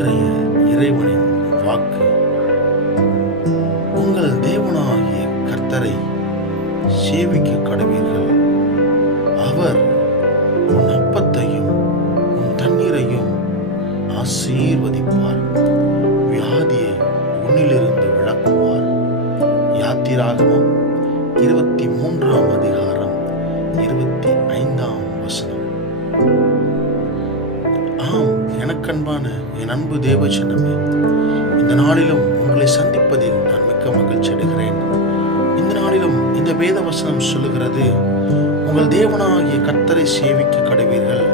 இன்றைய இறைவனின் வாக்கு. உங்கள் தேவனாகிய கர்த்தரை சேவிக்க கடவீர்கள். அவர் உன் அப்பத்தையும் உன் தண்ணீரையும் ஆசீர்வதிப்பார். வியாதியை உன்னிலிருந்து விலக்குவார். யாத்திராகமம் 23ஆம் அதிகாரம் 25ஆம் வசனம். ஆம், எனக்கன்பான என் அன்பு தேவஜனமே, இந்த நாளிலும் உங்களை சந்திப்பதில் நான் மிக்க மகிழ்ச்சி அடைகிறேன். இந்த நாளிலும் இந்த வேத வசனம் சொல்லுகிறது, உங்கள் தேவனாகிய கர்த்தரை சேவிக்க கடவீர்கள்.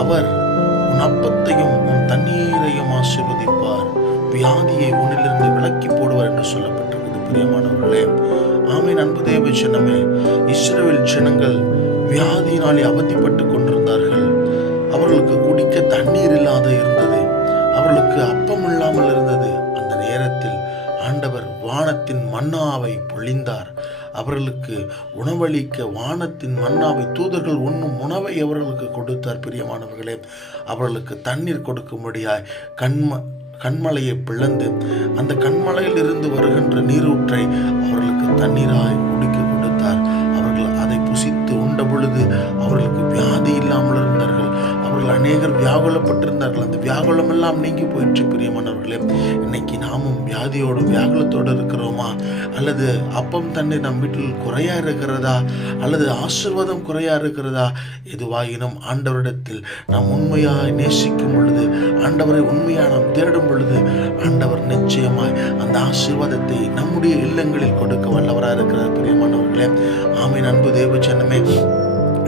அவர் உன் அப்பத்தையும் உன் தண்ணீரையும் ஆசீர்வதிப்பார். வியாதியை உன்னிலிருந்து விலக்கி போடுவார் என்று சொல்லப்பட்டிருக்கிறது. பிரியமானவர்களே, ஆமீன். அன்பு தேவஜனமே, இஸ்ரவேல் ஜனங்கள் வியாதியினாலே அவதிப்பட்டு கொண்டிருந்தார்கள். அவர்களுக்கு குடிக்க தண்ணீர் இல்லாத இருந்தது. அவர்களுக்கு அப்பம் இல்லாமல் இருந்தது. அந்த நேரத்தில் ஆண்டவர் வானத்தின் மன்னாவை பொழிந்தார். அவர்களுக்கு உணவளிக்க வானத்தின் மன்னாவை, தூதர்கள் உண்ணும் உணவை அவர்களுக்கு கொடுத்தார். பிரியமானவர்களே, அவர்களுக்கு தண்ணீர் கொடுக்கும்படியாய் கண்மலையை பிளந்து அந்த கண்மலையில் இருந்து வருகின்ற நீரூற்றை அவர்களுக்கு தண்ணீராய் குடிக்க கொடுத்தார். அவர்கள் அதை புசித்து உண்ட பொழுது அவர்களுக்கு வியாதி இல்லாமல் இருந்தார்கள். அவர்கள் அநேகர் வியாகுலப்பட்டிருந்தார்கள். அந்த வியாகுலம் எல்லாம் நீங்கி போயிற்று. பிரியமானவர்களே, இன்னைக்கு நாமும் வியாதியோடு வியாகுலத்தோடு இருக்கிறோமா? அல்லது அப்பம் தண்ணீர் நம் வீட்டில் குறையா இருக்கிறதா? அல்லது ஆசீர்வாதம் குறையா இருக்கிறதா? எதுவாயினும் ஆண்டவரிடத்தில் நாம் உண்மையாய் நேசிக்கும் பொழுது, ஆண்டவரை உண்மையாக நாம் தேடும் பொழுது, ஆண்டவர் நிச்சயமாய் அந்த ஆசீர்வாதத்தை நம்முடைய இல்லங்களில் கொடுக்க வல்லவராக இருக்கிறார். பிரியமானவர்களே, ஆமீன். அன்பு தேவஜனமே,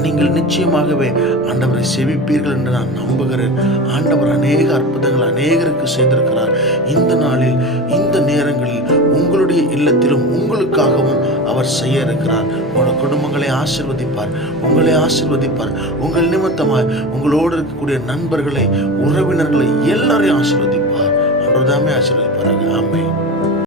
நீங்கள் நிச்சயமாகவே ஆண்டவரை செவிப்பீர்கள் என்று நான் நம்புகிறேன். ஆண்டவர் அநேக அற்புதங்கள் அநேகருக்கு செய்திருக்கிறார். இந்த நாளில், இந்த நேரங்களில் உங்களுடைய இல்லத்திலும் உங்களுக்காகவும் அவர் செய்ய இருக்கிறார். உங்களோட குடும்பங்களை ஆசீர்வதிப்பார், உங்களை ஆசீர்வதிப்பார். உங்கள் நிமித்தமாய் உங்களோடு இருக்கக்கூடிய நண்பர்களை, உறவினர்களை எல்லாரையும் ஆசீர்வதிப்பார். ஆண்டவர் தாமே ஆசீர்வதிப்பாராக. ஆமென்.